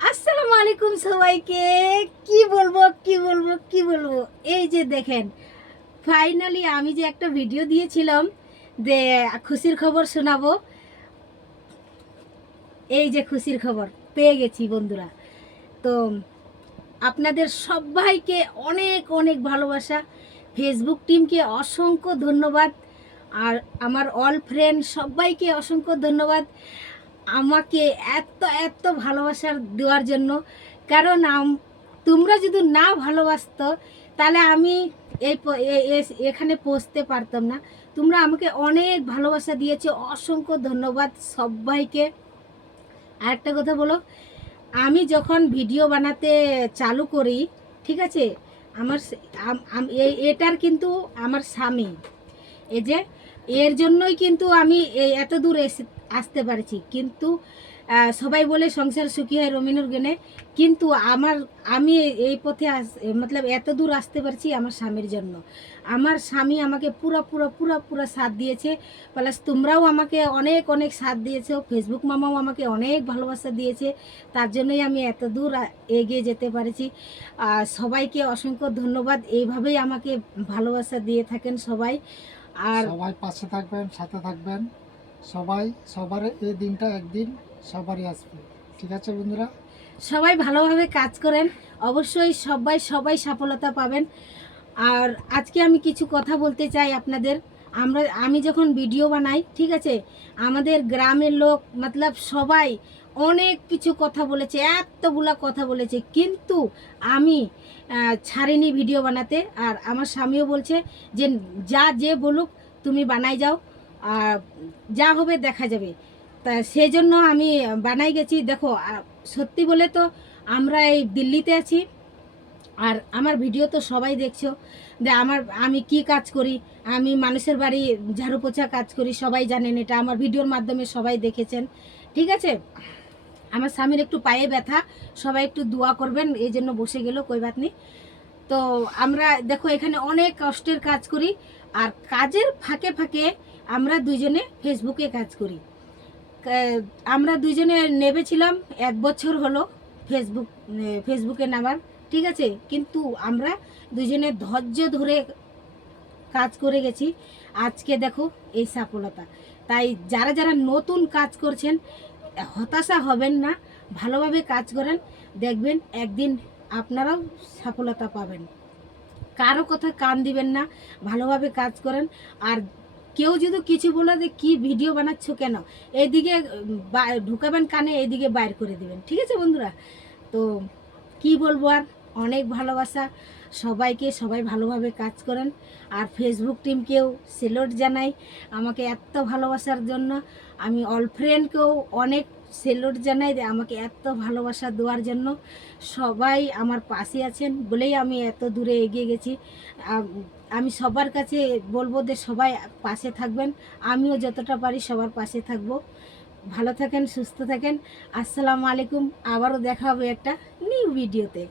আসসালামু আলাইকুম সবাইকে। কি বলবো কি বলবো কি বলবো, এই যে দেখেন ফাইনালি আমি যে একটা ভিডিও দিয়েছিলাম যে খুশির খবর শোনাবো, এই যে খুশির খবর পেয়ে গেছি বন্ধুরা। তো আপনাদের সবাইকে অনেক অনেক ভালোবাসা, ফেসবুক টিমকে অসংখ্য ধন্যবাদ, আর আমার অল ফ্রেন্ড সবাইকে অসংখ্য ধন্যবাদ আমাকে এত এত ভালোবাসার দেওয়ার জন্য। কারণ তোমরা যদি না ভালোবাসতো তাহলে আমি এখানে পৌঁছতে পারতাম না। তোমরা আমাকে অনেক ভালোবাসা দিয়েছো, অসংখ্য ধন্যবাদ সবাইকে। আরেকটা কথা বলো, আমি যখন ভিডিও বানাতে চালু করি, ঠিক আছে, আমার এটার কিন্তু আমার স্বামী, এই যে এর জন্যই কিন্তু আমি এত দূর আসতে পারছি। কিন্তু সবাই বলে সংসার সুখী হয় রমিনুর গেনে, কিন্তু আমি এই পথে মতলব এত দূর আসতে পারছি আমার স্বামীর জন্য। আমার স্বামী আমাকে পুরো সাথ দিয়েছে, প্লাস তোমরাও আমাকে অনেক অনেক সাথ দিয়েছো, ফেসবুক মামাও আমাকে অনেক ভালোবাসা দিয়েছে, তার জন্যই আমি এত দূর এগিয়ে যেতে পারছি। সবাইকে অসংখ্য ধন্যবাদ, এইভাবেই আমাকে ভালোবাসা দিয়ে থাকেন সবাই। আর সবাই পাশে থাকবেন, সাথে থাকবেন। সবার এই দিনটা একদিন সবারই আসবে। ঠিক আছে বন্ধুরা, সবাই ভালোভাবে কাজ করেন, অবশ্যই সবাই সফলতা পাবেন। আর আজকে আমি কিছু কথা বলতে চাই আপনাদের। আমি যখন ভিডিও বানাই, ঠিক আছে, আমাদের গ্রামের লোক মতলব সবাই অনেক কিছু কথা বলেছে, এতগুলা কথা বলেছে, কিন্তু আমি ছাড়িনি ভিডিও বানাতে। আর আমার স্বামীও বলছে যে যে বলুক তুমি বানাই যাও, আর যা হবে দেখা যাবে। তা সেই জন্য আমি বানাই গেছি। দেখো সত্যি বলে তো আমরা এই দিল্লিতে আছি, আর আমার ভিডিও তো সবাই দেখছো যে আমি কি কাজ করি। আমি মানুষের বাড়ি ঝাড়ু পোছা কাজ করি, সবাই জানেন, এটা আমার ভিডিওর মাধ্যমে সবাই দেখেছেন, ঠিক আছে। আমার স্বামীর একটু পায়ে ব্যথা, সবাই একটু দোয়া করবেন, এই জন্য বসে গেল, কই বাত নেই। তো আমরা দেখো এখানে অনেক কষ্টের কাজ করি, আর কাজের ফাঁকে ফাঁকে আমরা দুইজনে ফেসবুকে কাজ করি। আমরা দুইজনে নেবেছিলাম 1 বছর হলো ফেসবুকে নামার, ঠিক আছে, কিন্তু আমরা দুইজনে ধৈর্য ধরে কাজ করে গেছি। আজকে দেখো এই সফলতা। তাই যারা যারা নতুন কাজ করছেন হতাশা হবেন না, ভালোভাবে কাজ করেন, দেখবেন একদিন আপনারাও সফলতা পাবেন। কারো কথা কান দিবেন না, ভালোভাবে কাজ করেন। আর কেউ যদি কিছু বলে যে কী ভিডিও বানাচ্ছ কেন, এইদিকে ঢুকাবেন কানে, এইদিকে বাইর করে দিবেন, ঠিক আছে বন্ধুরা। তো কি বলবো আর, অনেক ভালোবাসা সবাইকে, সবাই ভালোভাবে কাজ করেন। আর ফেসবুক টিমকেও সেলুট জানাই আমাকে এত ভালোবাসার জন্য। আমি অল ফ্রেন্ডকেও অনেক সেলুট জানাই যে আমাকে এত ভালোবাসা দেওয়ার জন্য। সবাই আমার পাশে আছেন বলেই আমি এত দূরে এগিয়ে গেছি। আমি সবার কাছে বলবো যে সবাই পাশে থাকবেন, আমিও যতটা পারি সবার পাশে থাকবো। ভালো থাকেন, সুস্থ থাকেন। আসসালামু আলাইকুম, আবারও দেখা হবে একটা নিউ ভিডিওতে।